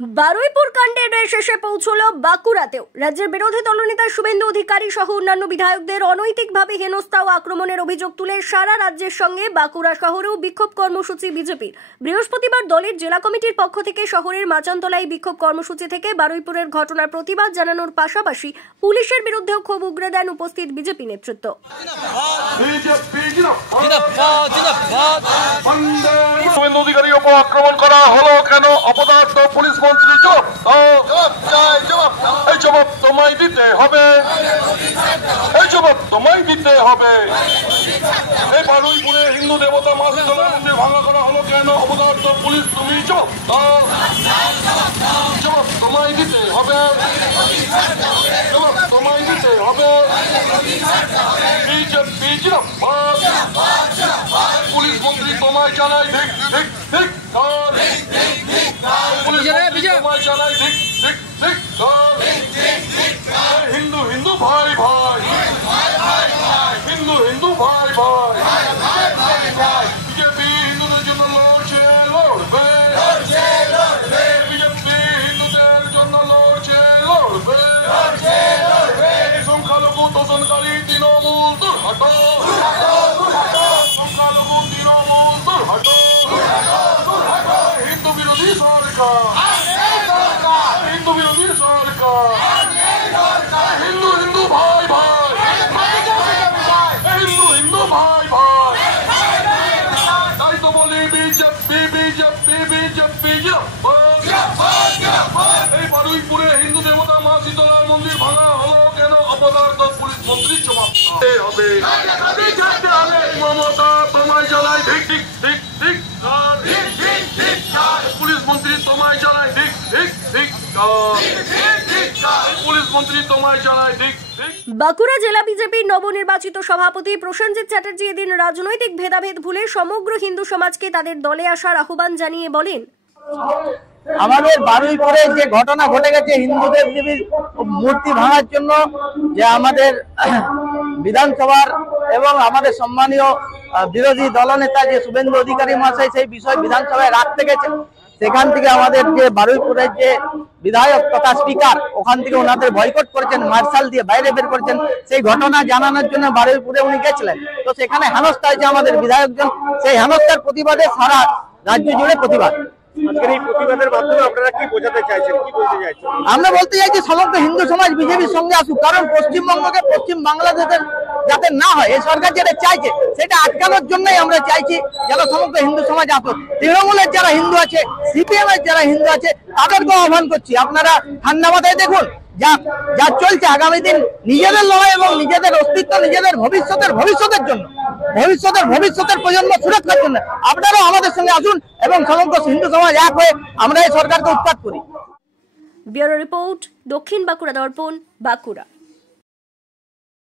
বারুইপুর কাণ্ডের শেষে পৌঁছল বাঁকুড়াতেও। রাজ্যের বিরোধী দলনেতা শুভেন্দু অধিকারী সহ অন্যান্য বিধায়কদের অনৈতিকভাবে হেনস্থা ও আক্রমণের অভিযোগ তুলে সারা রাজ্যের সঙ্গে বাঁকুড়া শহরেও বিক্ষোভ কর্মসূচি বিজেপির। বৃহস্পতিবার দলের জেলা কমিটির পক্ষ থেকে শহরের মাচানতলায় বিক্ষোভ কর্মসূচি থেকে বারুইপুরের ঘটনার প্রতিবাদ জানানোর পাশাপাশি পুলিশের বিরুদ্ধেও ক্ষোভ উগরে দেন উপস্থিত বিজেপি নেতৃত্ব। শুভেন্দু অধিকারীর উপর আক্রমণ করা হলো কেন? অপদার্থ পুলিশ মন্ত্রী এই জবাব তোমায় দিতে হবে, এই জবাব তোমায় দিতে হবে। এই বারুইপুরে হিন্দু দেবতা মা শীতলা মন্দির ভাঙা করা হলো কেন? অপদার্থ পুলিশ তুমি জবাব তোমায় দিতে হবে, জবাব তোমায় দিতে হবে। বিজেপি জিন্দাবাদ, পুলিশ মন্ত্রী তোমায় জানাই ঠিক ঠিক ঠিক, পুলিশ মন্ত্রী তোমায় জানাই ঠিক ঠিক ঠিক। হিন্দু হিন্দু ভাই ভাই, হিন্দু হিন্দু ভাই ভাই, বিজেপি হিন্দুদের জন্য লড়ছে লড়বে, বিজেপি হিন্দুদের জন্য লড়ছে লড়বে। সংখ্যালঘু তোষণকারী তৃণমূল দূর হটো, সংখ্যালঘু তৃণমূল দূর হটো, হিন্দু বিরোধী সরকার, হিন্দু বিরোধী সরকার, হিন্দু হিন্দু ভাই ভাই, হিন্দু হিন্দু ভাই ভাই। তাই তো বলি বিজেপি বিজেপি বিজেপি এই বারুইপুরে হিন্দু দেবতা মা শীতলার মন্দির ভাঙা হলো কেন? অপদার্থ পুলিশ মন্ত্রী জবাব হবে। মমতা তোমায় জানাই ঠিক ঠিক ঠিক ঠিক, পুলিশ মন্ত্রী তোমায় জানাই ঠিক ঠিক ঠিক, পুলিশ মন্ত্রী তোমায় জানাই ঠিক ঠিক। বাঁকুড়া জেলা বিজেপির নবনির্বাচিত সভাপতি প্রসেনজিৎ চ্যাটার্জি এদিন রাজনৈতিক ভেদাভেদ ভুলে সমগ্র হিন্দু সমাজকে তাদের দলে আসার আহ্বান জানিয়ে বলেন, আমাদের বারুইপুরে যে ঘটনা ঘটে গেছে হিন্দুদের দেবীর মূর্তি ভাঙার জন্য, যে আমাদের বিধানসভার এবং আমাদের সম্মানীয় বিরোধী দলনেতা যে শুভেন্দু অধিকারী মহাশয় সেই বিষয় বিধানসভায় রাখতে গেছে, সেখান থেকে আমাদের যে বারুইপুরের যে বিধায়ক তথা স্পিকার ওখান থেকে ওনাদের বয়কট করেছেন, মার্শাল দিয়ে বাইরে বের করেছেন। সেই ঘটনা জানানোর জন্য বারুইপুরে উনি গেছিলেন, তো সেখানে হেনস্থা হয়েছে আমাদের বিধায়কজন। সেই হেনস্থার প্রতিবাদে সারা রাজ্য জুড়ে প্রতিবাদ। আজকের এই প্রতিবাদের মাধ্যমে আপনারা কি বোঝাতে চাইছেন, কি বলতে চাইছেন? আমরা বলতে চাইছি সমগ্র হিন্দু সমাজ বিজেপির সঙ্গে আসুক, কারণ পশ্চিমবঙ্গকে পশ্চিম বাংলাদেশের যাতে না হয় এই সরকার যেটা চাইছে সেটা আটকানোর জন্যই আমরা চাইছি যেন সমগ্র হিন্দু সমাজ আসুক। তৃণমূলের যারা হিন্দু আছে, সিপিএম এর যারা হিন্দু আছে তাদেরকেও আহ্বান করছি, আপনারা ঠান্ডা মাথায় দেখুন যা যা চলছে। আগামী দিন নিজেদের লড়াই এবং নিজেদের অস্তিত্ব, নিজেদের ভবিষ্যতের জন্য, ভবিষ্যতের প্রজন্ম সুরক্ষার জন্য আপনারাও আমাদের সঙ্গে আসুন এবং সমগ্র হিন্দু সমাজ এক হয়ে আমরা এই সরকারকে উৎখাত করি। ব্যুরো রিপোর্ট, দক্ষিণ বাঁকুড়া দর্পণ, বাঁকুড়া।